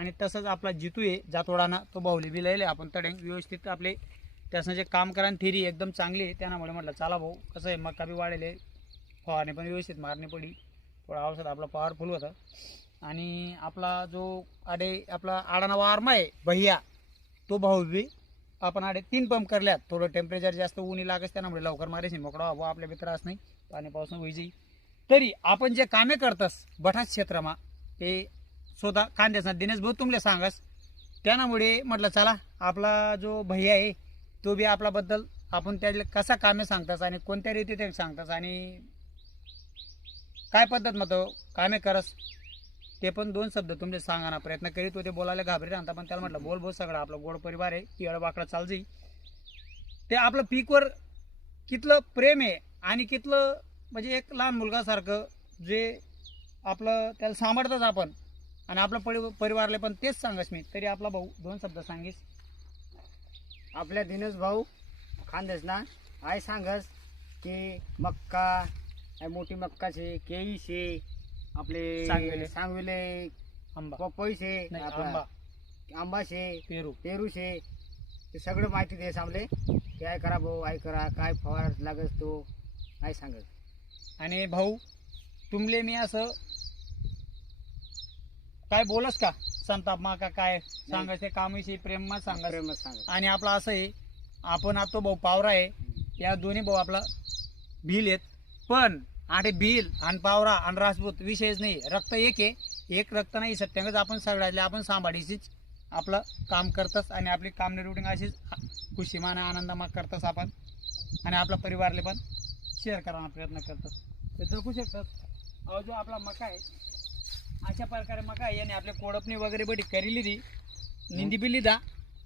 आणि तसंच आपला जितू आहे जातोडाना तो बाहुली बी लयले आपण तडे व्यवस्थित आपले त्याचं जे काम करा थेरी एकदम चांगली आहे त्यामुळे म्हटलं चला भाऊ कसं आहे मका बी वाढेले फवारणी पण व्यवस्थित मारणी पडी थोडा औषध आपला पॉवरफुल होतं आणि आपला जो आपला आडाना वारमा आहे भैया तो भाऊ बी आपण 3 पंप करल्यात थोडं टेम्परेचर जास्त ऊन लागत त्यामुळे लवकर मारेशी मोकळा हवा आपल्या बी त्रास नाही पाणी पाऊस होईची तरी आपण जे कामे करतस बठाच क्षेत्रमा ते स्वतः कांद्याचा दिनेश भाऊ तुमले सांगस त्यामुळे म्हटलं चला आपला जो भैया आहे तो बी आपल्याबद्दल आपण त्याला कसा कामे सांगतास आणि कोणत्या रीती ते सांगतास आणि काय पद्धत मग कामे करस ते पण 2 शब्द तुमचे सांगा ना प्रयत्न करीत होते बोलायला घाबरे राहता पण त्याला म्हटलं बोल बोल सगळं आपलं गोड परिवार आहे येळ वाकडा चालजी ते आपलं पीकवर कितलं प्रेम आहे आणि कितलं म्हणजे एक लहान मुलगासारखं जे आपलं त्याला सांभाळतच आपण आणि आपलं परिवारले पण तेच सांगस मी तरी आपला भाऊ 2 शब्द सांगीस आपल्या दिनेश भाऊ खानदेश ना आय सांगस की मक्का मोठी मक्का छे केळी छे आपले सांगविले आंबा पपई छे आंबा छे पेरू छे ते सगळं माहिती दे सांगले की आय करा भाऊ आय करा काय फवार लागस तो आय सांगत आणि भाऊ तुमले मी असं काय बोलस का संताप मा का काय सांगायचे कामाशी प्रेम मा सांगत आणि आपलं असं आहे आपण आता भाऊ पावरा आहे या दोन्ही भाऊ आपला भील आहेत पण आणि भील आणि पावरा आणि राजपूत विषयच नाही रक्त एक आहे एक रक्त नाही सत्यांगच आपण सगळ्यातले आपण सांभाळीशीच आपलं काम करतस आणि आपली कामने रुटीन अशीच खुशीमान आनंदमा करतस आपण आणि आपल्या परिवारले पण शेअर करायला प्रयत्न करतस ते जगू शकतात अहो जो आपला मका आहे अशा प्रकारे मका आहे याने आपले कोडपणी वगैरे बडी करीली दी निंदी बिली दा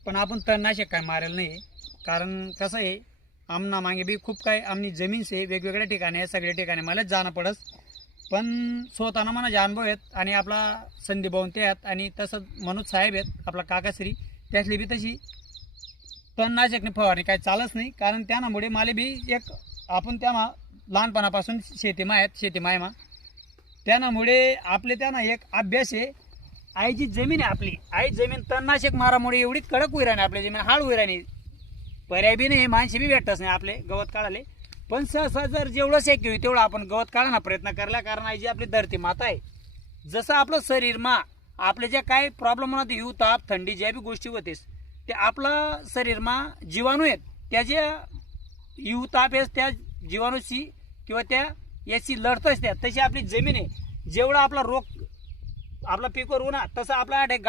पण आपण तणनाशक काय मारेल नाही कारण कसं आहे आमना मागे बी खूप काय आमनी जमीन से वेगवेगळ्या ठिकाणी आहे सगळ्या ठिकाणी मलाच जाणं पडस पण स्वतःना मला जे अनुभव आहेत आणि आपला संदीप भाऊ ते आहेत आणि तसंच मनोज साहेब आहेत आपला काकाश्री त्यातली बी तशी तणनाशकने फवारणी काय चालच नाही कारण त्यामुळे मला बी एक आपण त्या लहानपणापासून शेतीमा आहेत शेतीमायमा त्यामुळे आपले त्यांना एक अभ्यास आहे आईची जमीन आहे आपली आई जमीन तणनाशक मारामुळे एवढी कडक होई राहिली आपली जमीन हाळ होई राहिली पर्याय बी नाही माणसे बी भेटतच नाही आपले गवत काढाले पण सहसा जर जेवढं शक्य होईल तेवढं आपण गवत काढायला प्रयत्न करायला कारण आई जी आपली धरती माता आहे जसं आपलं शरीर मा आपले जे काय प्रॉब्लेम होतात हिव ताप थंडी ज्या बी गोष्टी होतेस ते आपलं शरीर मा जीवाणू आहेत त्याचे हिव ताप आहे त्या जीवाणूशी किंवा त्या याची लढतच त्या तशी आपली जमीन आहे जेवढा आपला रोग आपला पीकवर होणार तसं आपला गांड